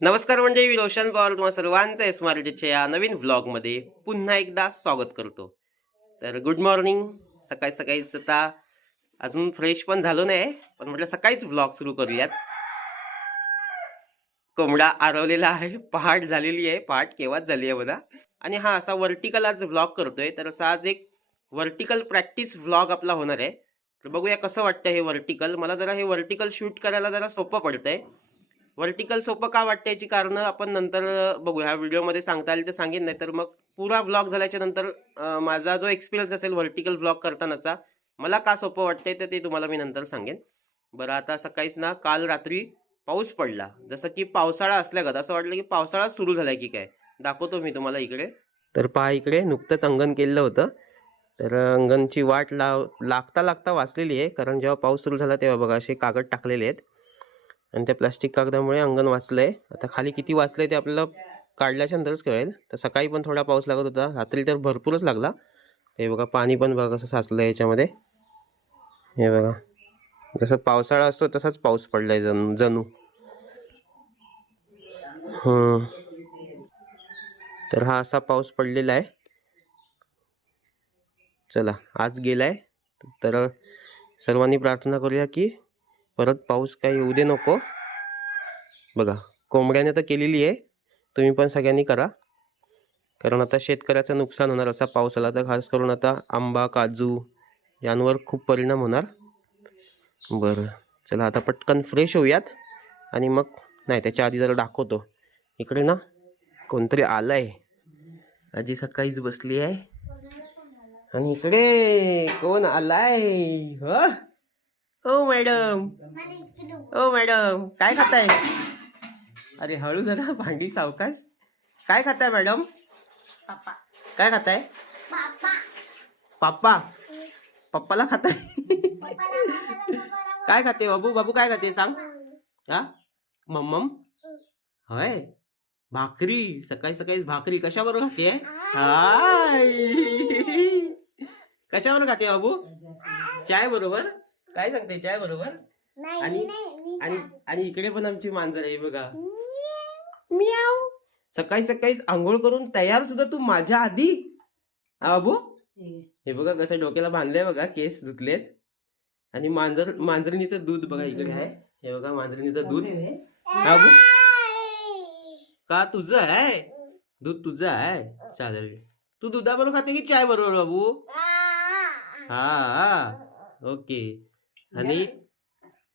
नमस्कार म्हणजे मी रोशन पवार तुम्हा सर्वांचं एस मार्जेच्या या नवीन व्लॉगमध्ये पुन्हा एकदा स्वागत करतो. तर गुड मॉर्निंग सकाळी सकाळीच आता अजून फ्रेश पण झालो नाही पण म्हटलं सकाळीच व्लॉग सुरू करूयात. कोंबडा आरवलेला आहे पहाट झालेली आहे पहाट केव्हाच झाली आहे बघा. आणि हा असा वर्टिकल आज व्लॉग करतोय तर असा आज एक वर्टिकल प्रॅक्टिस व्लॉग आपला होणार आहे. तर बघूया कसं वाटतं हे वर्टिकल मला जरा हे वर्टिकल शूट करायला जरा सोपं पडतंय. व्हर्टिकल सोपं का वाटतं याची कारणं आपण नंतर बघू. ह्या व्हिडिओमध्ये सांगता आले तर सांगेन नाही तर मग पुरा व्लॉग झाल्याच्यानंतर माझा जो एक्सपिरियन्स असेल व्हर्टिकल व्लॉग करतानाचा मला का सोपं वाटतंय तर ते तुम्हाला मी नंतर सांगेन. बरं आता सकाळीच ना काल रात्री पाऊस पडला. जसं की पावसाळा असल्यागत असं वाटलं की पावसाळा सुरू झालाय की काय? दाखवतो मी तुम्हाला इकडे. तर पहा इकडे नुकतंच अंगण केलेलं होतं. तर अंगणची वाट लाव लागता लागता वाचलेली आहे. कारण जेव्हा पाऊस सुरू झाला तेव्हा बघा असे कागद टाकलेले आहेत. आणि त्या प्लास्टिक कागदामुळे अंगण वाचलं आहे आता खाली किती वाचलं आहे ते आपल्याला काढल्याच्या नंतरच कळेल. तर सकाळी पण थोडा पाऊस लागत होता. रात्री तर भरपूरच लागला. हे बघा पाणी पण बघा कसं साचलं आहे याच्यामध्ये. हे बघा. जसं पावसाळा असतो तसाच पाऊस पडला आहे जणू. जणू तर हा असा पाऊस पडलेला आहे. चला आज गेलाय. तर सर्वांनी प्रार्थना करूया की परत पाऊस काही येऊ दे नको. बघा कोंबड्याने तर केलेली आहे. तुम्ही पण सगळ्यांनी करा. कारण आता शेतकऱ्याचं नुकसान होणार असा पाऊस आला तर खास करून आता आंबा काजू यांवर खूप परिणाम होणार. बरं चला आता पटकन फ्रेश होऊयात. आणि मग नाही त्याच्या आधी जरा दाखवतो. इकडे ना कोणतरी आलं आहे आजी सकाळीच बसली आहे. आणि इकडे कोण आलाय? ह? ओ मॅडम. ओ मॅडम काय खाताय? अरे हळू जरा भांडी सावकाश. काय खाताय मॅडम? पापा. काय खाताय? पापा. पप्पा पप्पाला खाताय? काय खाते बाबू? बाबू काय खाते सांग. हा? मम्मम? होय. भाकरी. सकाळी सकाळी भाकरी. कशाबरोबर खाते? हाय. कशाबरोबर खाते बाबू? चाय बरोबर काय सांगते चाय बरोबर? आणि आणि आणि इकडे पण आमची मांजर आहे बघा. मियाव. सकाळी सकाळीच आंघोळ करून तयार सुद्धा तू माझ्या आधी. हा बाबू? हे. बघा कसं डोक्याला बांधलंय बघा केस धुतलेत. आणि मांजर मांजरणीचं दूध बघा इकडे आहे. हे बघा मांजरणीचं दूध. हा? बाबू? का तुझं आहे? दूध तुझं आहे? चालेल. तू दुधाबरोबर खाते की चाय बरोबर बाबू हा हा. ओके. आणि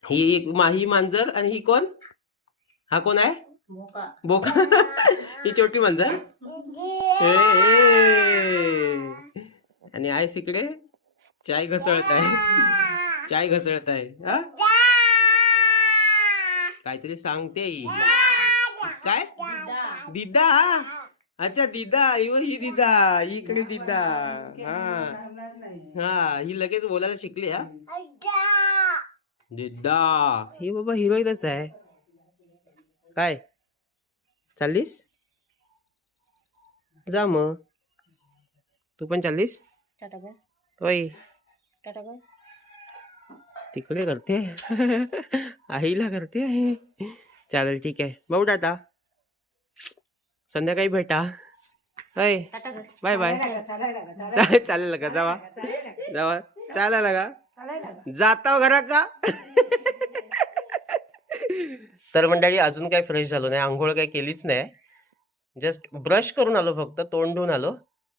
ही एक माही मांजर आणि ही कोण? हा कोण आहे? मोका बोका. ही छोटी मांजर. ए, ए. आणि आईस इकडे चाय घसळत आहे. चाय घसळत आहे. हा? काहीतरी सांगते ही. काय? दिदा. अच्छा दिदा. इव ही दिदा. ही इकडे दिदा. हा. हा ही लगेच बोलायला शिकली हा. ही बाबा हिरोईनच आहे काय चाललीस जा मग तू पण चाललीस होय तिकडे करते आईला करते आहे चालेल ठीक आहे भाऊ टाटा संध्याकाळी भेटा होय टाटा कर बाय बाय चालेल का जावा जावा चालेल का जाता घरा का? तर मंडळी अजून काही फ्रेश झालो नाही. आंघोळ काही केलीच नाही. जस्ट ब्रश करून आलो फक्त तोंड धुवून आलो.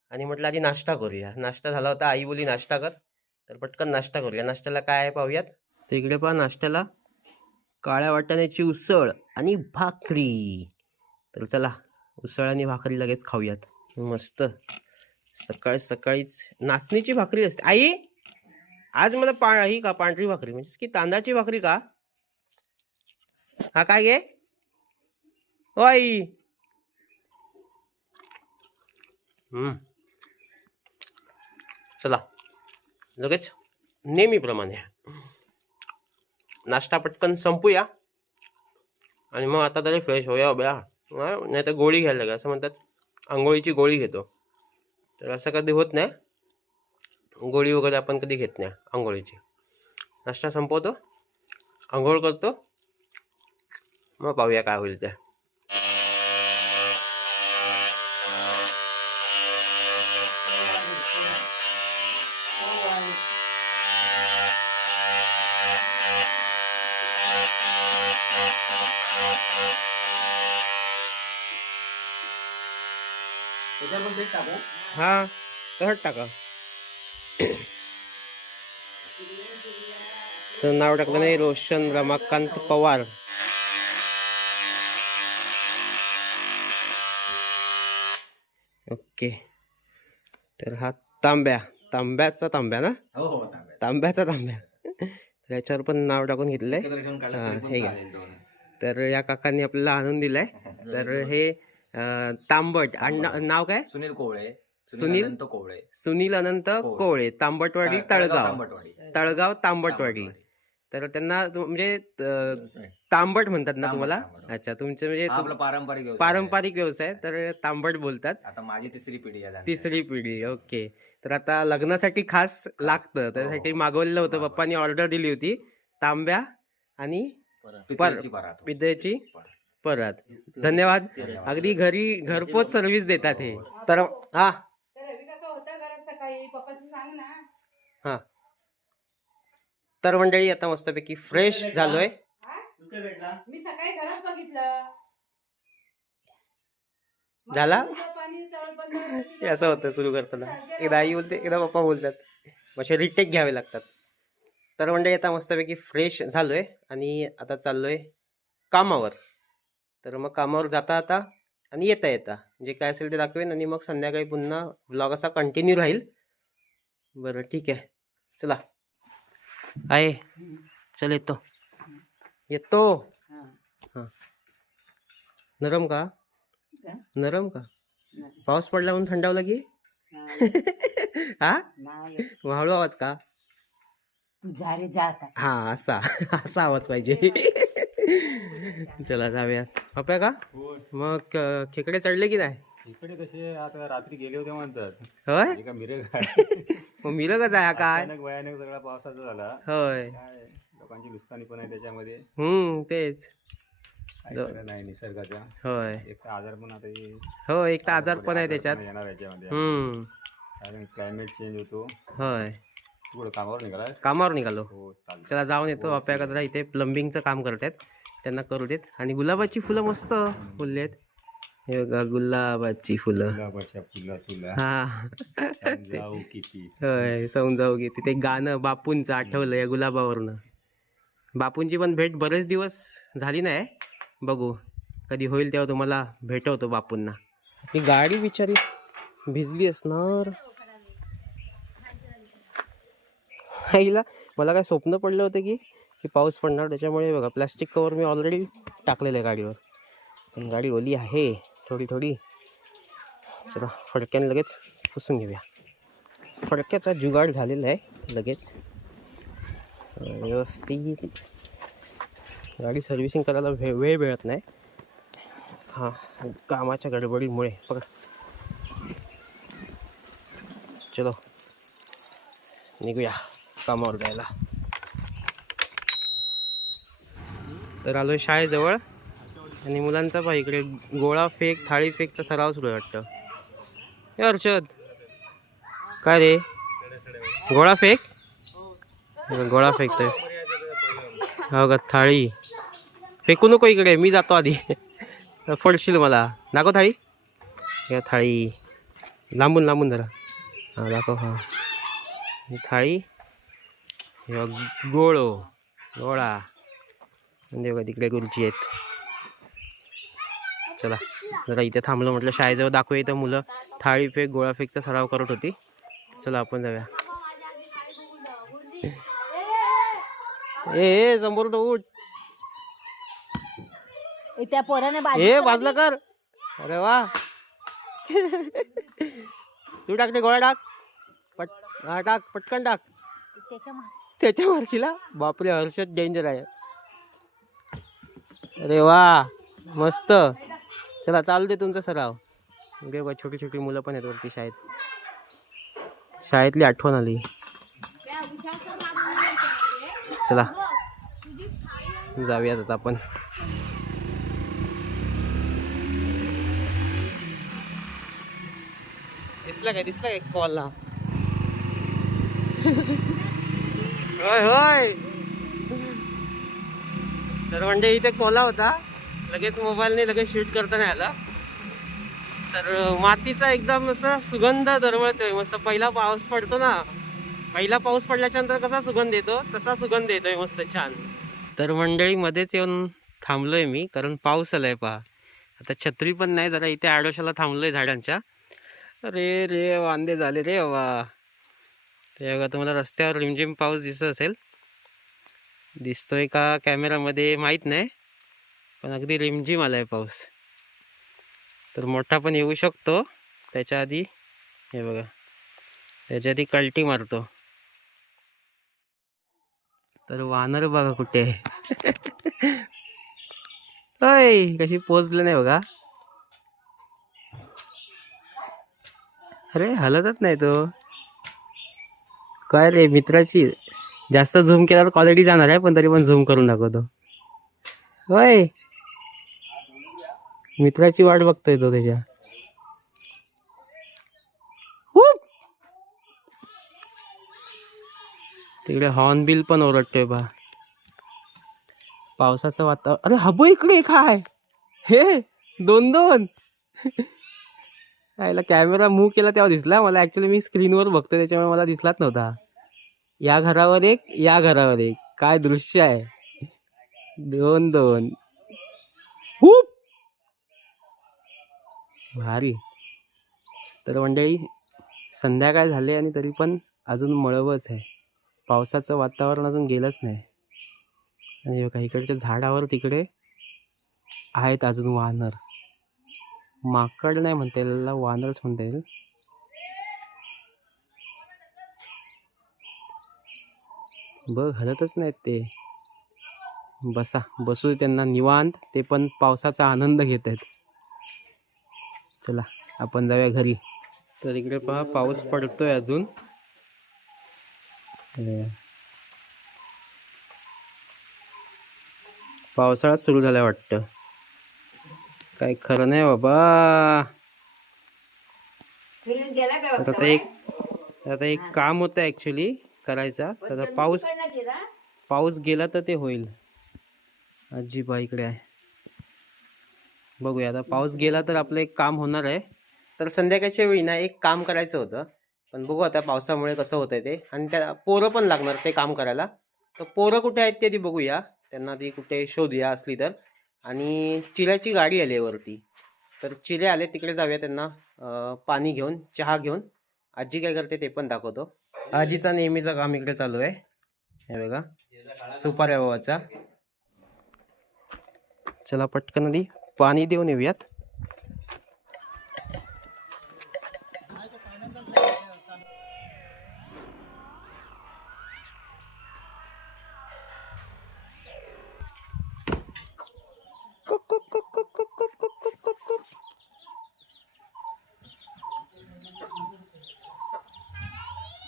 आणि म्हटलं आधी नाश्ता करूया. नाश्ता झाला होता. आई बोली नाश्ता कर. तर पटकन नाश्ता करूया. नाश्त्याला काय आहे पाहूयात. तर इकडे पहा नाश्त्याला काळ्या वाटाण्याची उसळ आणि भाकरी. तर चला उसळ आणि भाकरी लगेच खाऊयात. मस्त. सकाळी सकाळीच नाचणीची भाकरी असते. आई! आज मला पा ही का पांढरी भाकरी? म्हणजे की तांदळाची भाकरी का? हा काय घे हम्म. चला. लगेच नेहमीप्रमाणे. नाश्ता पटकन संपूया. आणि मग आता तरी फ्रेश होऊया उभ्या. नाही तर गोळी घ्यायला लागेल असं म्हणतात. आंघोळीची गोळी घेतो. तर असं कधी होत नाही. गोळी वगैरे आपण कधी घेत नाही आंघोळीची. नाश्ता संपवतो आंघोळ करतो. मग पाहूया काय होईल त्या हा तसंच टाका. तर नाव टाकलं नाही रोशन रमाकांत पवार. ओके. तर हा तांब्या तांब्याचा तांब्या ना? हो हो. तांब्याचा तांब्या. तर याच्यावर पण नाव टाकून घेतलंय. हा, घ्या. तर या काकांनी आपल्याला आणून दिलाय. तर हे तांबट आणि नाव काय? सुनील कोवळे. सुनील? अनंत कोवळे. सुनील अनंत कोवळे. तांबटवाडी तळ- तळगाव तळगाव. तांबटवाडी. तर त्यांना तु- म्हणजे अं, तांबट म्हणतात ना तांबट, तुम्हाला? तांबट. अच्छा तुमचे म्हणजे हा तुम- पारंपरिक व्यवसाय. आहे. पारंपरिक व्यवसाय तर तांबट बोलतात. आता माझी तिसरी पिढी आहे. तिसरी पिढी ओके. तर आता लग्नासाठी खास लागतं. त्यासाठी मागवलेलं होतं. मागवलं. पप्पानी ऑर्डर दिली होती. तांब्या आणि पितळेची परात. हो. धन्यवाद. धन्यवाद. अगदी घरी घरपोच सर्व्हिस देतात हे. तर हा. तर रवी काका होता घरात सकाळी. पप्पाचं सांग ना. हा. तर मंडळी आता मस्तपैकी फ्रेश झालोय? मी सकाळी घरात बघितलं. झाला? हे असं होतं सुरू करताना. एकदा आई बोलते एकदा पप्पा बोलतात. म्हणजे रिटेक घ्यावे लागतात. तर म्हणजे आता मस्तपैकी फ्रेश झालोय आणि आता चाललोय कामावर. तर मग कामावर जाता आता आणि येता येता. जे काय असेल ते दाखवेन आणि मग संध्याकाळी पुन्हा व्लॉग असा कंटिन्यू राहील. बरं ठीक आहे. चला. आहे चल येतो येतो हां। नरम का? नरम का? पाऊस पडला म्हणून थंडावला की हा। नाही हळू आवाज का? तू जा रे जा आता. हा असा असा आवाज पाहिजे. चला जाऊयात पप्या का? मग खेकडे चढले की नाही? इकडे कसे? आता रात्री गेले होते म्हणतात. होय? एका मग मिरगच आहे काय अचानक भयानक सगळा पावसाचा झाला. होय. काय लोकांची नुकसानी पण आहे त्याच्यामध्ये. हम्म तेच. खरं नाही निसर्गाचा. होय. एक तर आजार पण आता हो एक तर आजार पण आहे त्याच्यात. येणार याच्यामध्ये. हम्म. कारण क्लायमेट चेंज होतो. होय. तू कुठं कामावर निघाला कामावर निघालो. हो चालतं चला जाऊन येतो. जरा इथे प्लंबिंगचं काम करतात त्यांना करू देत. आणि गुलाबाची फुलं मस्त फुलली आहेत हे बघा गुलाबाची फुलं. गुलाबाच्या फुला तुला. हा. किती. होय समजावू की तिथे गाणं बापूंचं आठवलं या गुलाबावरनं. बापूंची पण भेट बरेच दिवस झाली नाही. बघू कधी होईल तेव्हा तुम्हाला भेटवतो बापूंना. ही गाडी बिचारी भिजली असणार. आईला मला काय स्वप्न पडलं होतं की की पाऊस पडणार. त्याच्यामुळे बघा प्लास्टिक कवर मी ऑलरेडी टाकलेलं आहे गाडीवर. पण गाडी ओली आहे. थोडी थोडी. चला फडक्याने लगेच पुसून घेऊया. फडक्याचा जुगाड झालेला आहे लगेच. व्यवस्थित. गाडी सर्व्हिसिंग करायला वे वेळ मिळत नाही. हां कामाच्या गडबडीमुळे पकड चलो. निघूया कामावर जायला. तर आलो शाळेजवळ. आणि मुलांचा पहा इकडे गोळा फेक थाळी फेकचा सराव सुरू आहे वाटतं. हे हर्षद. काय रे? गोळा फेक? गोळा फेकतोय. हो का थाळी. फेकू नको इकडे मी जातो आधी. पडशील मला. दाखव थाळी. या थाळी. लांबून लांबून जरा हां दाखव हां. थाळी. गोळो. गोळा. आणि तिकडे गुरुची आहेत. चला. जरा इथे थांबलो म्हटलं शाळेजवळ दाखवू इथं मुलं. थाळी फेक गोळा फेकचा सराव करत होती. चला आपण जाऊया. ए समोर तो उठ. त्या पोराने ए बाजूला कर. अरे वा. तू टाक ते गोळा टाक. पट हा टाक पटकन टाक. त्याच्या त्याच्या मार्शीला बापरे हर्षद डेंजर आहे. अरे वा मस्त. चला चालू दे तुमचा सराव. इकडे बघा छोटी छोटी मुलं पण आहेत वरती शाळेत. शाळेतली आठवण आली. चला. जाऊयात आता आपण. दिसला काय? दिसला काय कॉलला होय होय. तर म्हणजे इथे कोला होता. लगेच मोबाईलने लगेच शूट करता नाही आला. तर मातीचा एकदम मस्त सुगंध दरवळतोय. मस्त पहिला पाऊस पडतो ना पहिला पाऊस पडल्याच्या नंतर कसा सुगंध येतो? तसा सुगंध येतोय मस्त छान. तर मंडळी मध्येच येऊन थांबलोय मी कारण पाऊस आलाय पहा. आता छत्री पण नाही जरा इथे आडोशाला थांबलोय झाडांच्या. रे रे वांदे झाले रे वा ते बघा तुम्हाला रस्त्यावर रिमझिम पाऊस दिसत असेल. दिसतोय का कॅमेरामध्ये माहीत नाही. पण अगदी रिमझिम आला आहे पाऊस. तर मोठा पण येऊ शकतो. त्याच्या आधी हे बघा. त्याच्या आधी कल्टी मारतो. तर वानर बघा कुठे आहे. होय कशी पोचलं नाही बघा. अरे हलतच नाही तो. काय रे मित्राची जास्त झूम केल्यावर क्वालिटी जाणार आहे पण तरी पण झूम करून दाखवतो. होय मित्राची वाट बघतोय तो त्याच्या. तिकडे हॉर्न बिल पण ओरडतोय बा. पावसाचं वातावरण अरे हबो इकडे काय हे दोन दोन याला कॅमेरा मूव्ह केला तेव्हा दिसला मला. ऍक्च्युली मी स्क्रीनवर बघतोय त्याच्यामुळे मला दिसलाच नव्हता. या घरावर एक या घरावर एक. काय दृश्य आहे. दोन दोन हुप! भारी. तर मंडळी संध्याकाळ झाले आणि तरी पण अजून मळवच आहे. पावसाचं वातावरण अजून गेलंच नाही. आणि बघा इकडच्या झाडावर तिकडे आहेत अजून वानर. माकड नाही म्हणता येईल वानरच म्हणता येईल. बघ हलतच नाहीत ते. बसा बसू त्यांना निवांत ते पण पावसाचा आनंद घेत आहेत. चला आपण जाऊया घरी. तर इकडे पहा पाऊस पडतोय अजून. हे. पावसाळा सुरू झालाय वाटतं. काय खरं नाही बाबा. आता एक आता एक काम होतं ॲक्च्युली करायचा. तर आता पाऊस पाऊस गेला तर ते होईल. आजीबा इकडे आहे. बघूया. आता पाऊस गेला तर आपलं एक काम होणार आहे. तर संध्याकाळच्या वेळी ना एक काम करायचं होतं. पण बघू आता पावसामुळे कसं होतंय ते. आणि त्या पोरं पण लागणार ते काम करायला. तर पोरं कुठे आहेत ते आधी बघूया. त्यांना ती कुठे शोधूया असली तर. आणि चिऱ्याची गाडी आली आहे वरती. तर चिरे आले तिकडे जाऊया त्यांना पाणी घेऊन चहा घेऊन. आजी काय करते ते पण दाखवतो. आजीचा नेहमीचा काम इकडे चालू आहे. हे बघा. सुपाऱ्या बाबाचा चला पटकन आधी. पाणी देऊन येऊयात.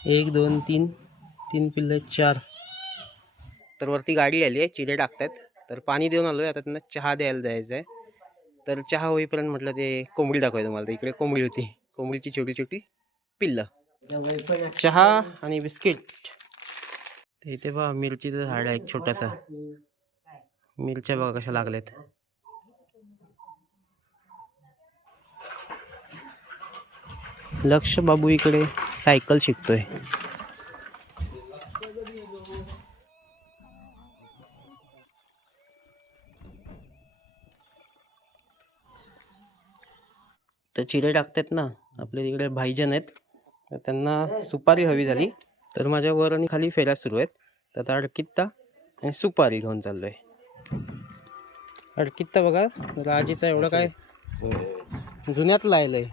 एक दोन तीन. तीन पिल्ल चार. तर वरती गाडी आली आहे चिरे टाकतात तर पाणी देऊन आलोय आता त्यांना चहा द्यायला द्यायचं आहे तर चहा होईपर्यंत म्हटलं ते कोंबडी दाखवाय तुम्हाला. तर इकडे कोंबडी होती. कोंबडीची छोटी छोटी पिल्लं. चहा आणि बिस्किट. ते इथे बघा मिरचीचं झाड आहे एक छोटासा. मिरच्या बघा कशा लागल्यात. लक्ष बाबू इकडे सायकल शिकतोय. चिरे टाकतात ना आपल्या तिकडे भाईजन आहेत तर त्यांना सुपारी हवी झाली. तर माझ्या वर आणि खाली फेऱ्या सुरू आहेत. तर आता अडकित्ता आणि सुपारी घेऊन चाललोय. अडकित्ता बघा राजीचा एवढं काय जुन्यात लायलंय.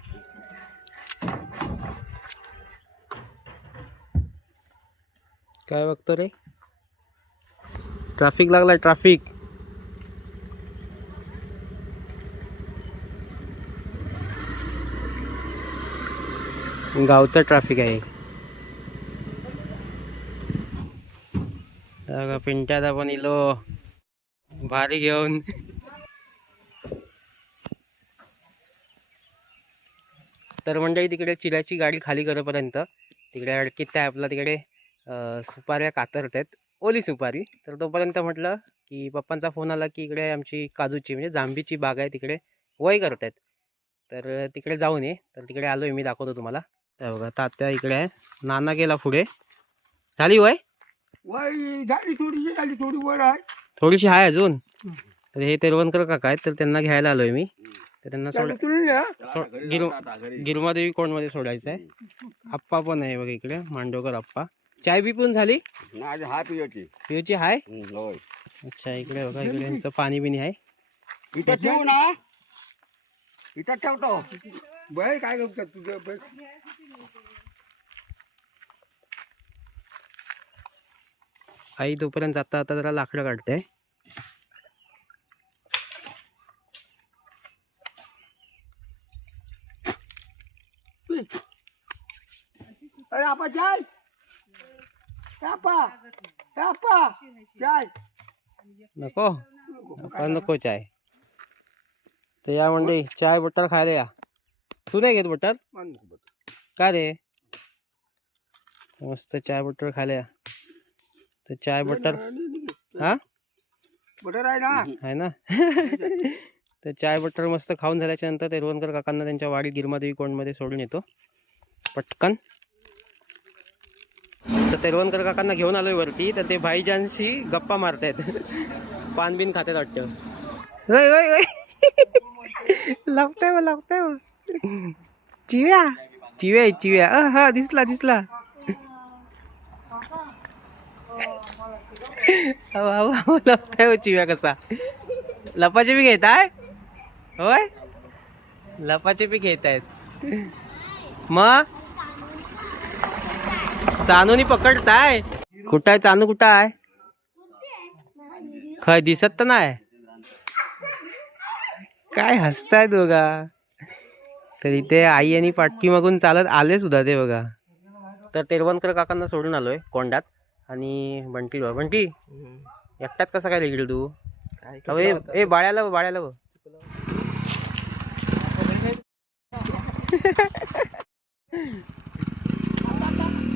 काय बघतो रे? ट्रॅफिक लागलाय ट्रॅफिक. गावचं ट्रॅफिक आहे. बघा पिंट्यात आपण इलो. भारी घेऊन. तर म्हणजे तिकडे चिऱ्याची गाडी खाली करेपर्यंत तिकडे अडकीत त्या आपला तिकडे सुपाऱ्या कातरत आहेत. ओली सुपारी. तर तोपर्यंत म्हटलं की पप्पांचा फोन आला की इकडे आमची काजूची म्हणजे जांभीची बाग आहे तिकडे. वय करत आहेत तर तिकडे जाऊन ये. तर तिकडे आलोय मी दाखवतो तुम्हाला. बघा तात्या इकडे आहे. नाना गेला पुढे. झाली वय? झाली थोडीशी झाली थोडी वर आहे. थोडीशी आहे अजून. तर हे तेरवणकर काका आहेत तर त्यांना घ्यायला आलोय मी. तर त्यांना सोड गिरु गिरमादेवी कोणमध्ये सोडायचं आहे? आप्पा पण आहे बघा इकडे मांडवकर आप्पा. चाय बी पण झाली? हा पियाची. पिऊची होय? अच्छा इकडे बघा इकडे यांचं पाणी बिणी आहे. इथं ठेवू ना. इथं ठेवतो. बघ काय तुझं आई तोपर्यंत जाता आता जरा लाकडं काढते. अरे आपा चाय आपा आपा चाय नको आता नको चाय तर या म्हणजे चाय बटर खायला या. तू नाही घेत बटर. का रे? मस्त चाय बटर खायला या. तर चाय बटर. हा? बटर आहे ना? आहे ना? तर चाय बटर मस्त खाऊन झाल्याच्यानंतर ते रोहनकर काकांना त्यांच्या वाडी गिरमादेवी कोंडमध्ये सोडून येतो. पटकन. तर ते रोहनकर काकांना घेऊन आलोय वरती तर ते भाईजानशी गप्पा मारतायत. पान बिन खात्यात वाटतं होय होय लागतंय मग लागतंय मग. चिव्या? चिव्या चिव्या. अ हा दिसला दिसला. लपताय हो चिव्या कसा. लपाचे बी घेत आहे होय? लपाचे बी घेत आहेत मग? चानूनी पकडताय? कुठं आहे चानू कुठं आहे खय दिसत तर नाही काय हसताय दोघा? तर इथे आई आणि पाटकी मागून चालत आले सुद्धा ते बघा. तर तेरवणकर काकांना सोडून आलोय कोंडात. आणि बंटी बघ बंटी एकटाच कसा काय गेल तू? अहो, ए ए, बाळ्याला बघ, बाळ्याला बघ.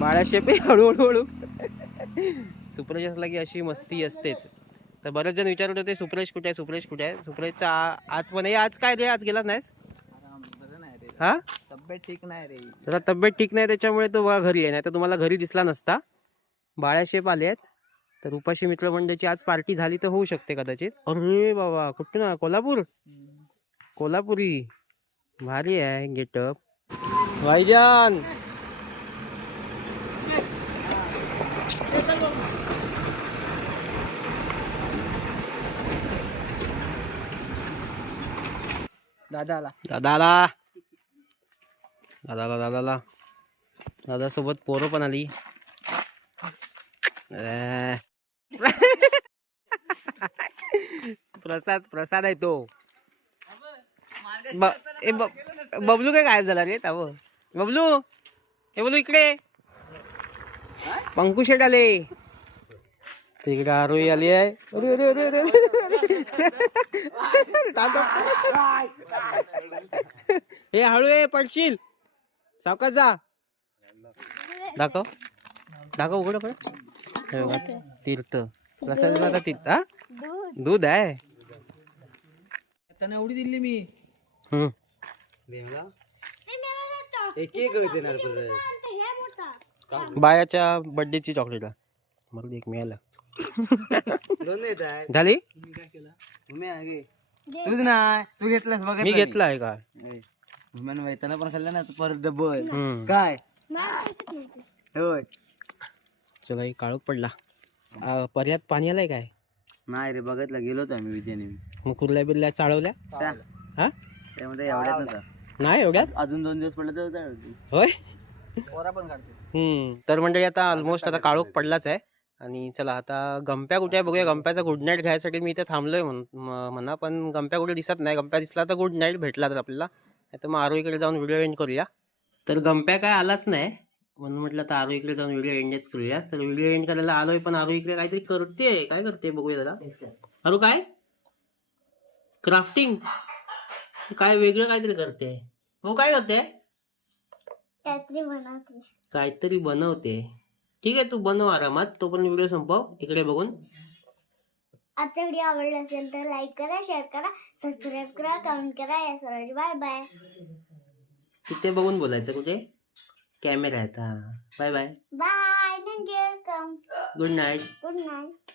बाळा शेपे हळूहळू. हळू सुप्रेश असला की अशी मस्ती असतेच. तर बरेच जण विचारत होते सुप्रेश कुठे आहे? सुप्रेश कुठे आहे? सुप्रेशचा आ- आज पण आज काय रे? आज गेलाच नाहीस? हा? तब्येत ठीक नाही रे. त्याला तब्येत ठीक नाही त्याच्यामुळे तो बघा घरी आहे. नाही तर तुम्हाला घरी दिसला नसता. बाळाशेप आले आहेत तर उपाशी मित्र मंडळाची आज पार्टी झाली तर होऊ शकते कदाचित. अरे बाबा कुठून आ- कोल्हापूर? कोल्हापुरी. भारी आहे गेटअप. भाईजान! दादाला. दादाला. दादाला दादाला. दादासोबत पोरं पण आली. प्रसाद प्रसाद आहे तो. बबलू काय गायब झाला रे? ताव बबलू हे बोलू इकडे पंकु शेट आले. तिकडे आरोही आली आहे. अरे अरे अरे अरे. हे हळू ये पडशील. सावकाश जा. दाखव. दाखव उघड उघड हे बघा, तीर्थ. प्रसाद बघा तीर्थ हा? दूध. आहे. त्यांना एवढी दिली मी. हम्म. एक एक देणार परत बायाच्या बर्थडेची चॉकलेट मला एक मिळालं. दोन येत आहे. झाली? तुम्ही. तूच नाही तू घेतलास बघ मी घेतला आहे का? येताना पण खाल्लं ना तू परत डबल हम्म. काय? होय. चला एक काळोख पडला. आ, पर्यात पाणी आलंय काय? नाही रे बघितलं गेलो होतो आम्ही विद्याने मग कुर्ल्या बिर्ल्या चाळवल्या? हा? त्यामध्ये एवढ्यात नव्हता. नाही एवढ्यात? अजून दोन दिवस पडलं तर. होय? पोरा पण काढते हम्म तर मंडळी आता ऑलमोस्ट आता काळोख पडलाच आहे. आणि चला आता गंप्या कुठे आहे बघूया. गंप्याचा गुड नाईट घ्यायसाठी मी इथे थांबलोय म्हण- म- म्हणा पण गंप्या कुठे दिसत नाही. गंप्या दिसला तर गुड नाईट भेटला तर आपल्याला. नाही तर मग आरोईकडे जाऊन व्हिडिओ एंड करूया. तर गंप्या काय आलाच नाही. म्हणून म्हटलं तर आरोईकडे जाऊन व्हिडिओ एंडच करूया. तर व्हिडिओ एंड करायला आलोय पण आरो इकडे काहीतरी करते काय करते बघूया जरा. अरू काय? क्राफ्टिंग काय? वेगळं काहीतरी करते हो काय करते काहीतरी बनवते. ठीक आहे तू बनव आरामात. तो पण व्हिडिओ संपव. इकडे बघून. आजचा व्हिडिओ आवडला असेल तर लाईक करा शेअर करा सबस्क्राईब करा कमेंट करा. या सर्वांची बाय बाय तिथे बघून बोलायचं कुठे? कॅमेरा हा bye bye. Bye thank you welcome good night good night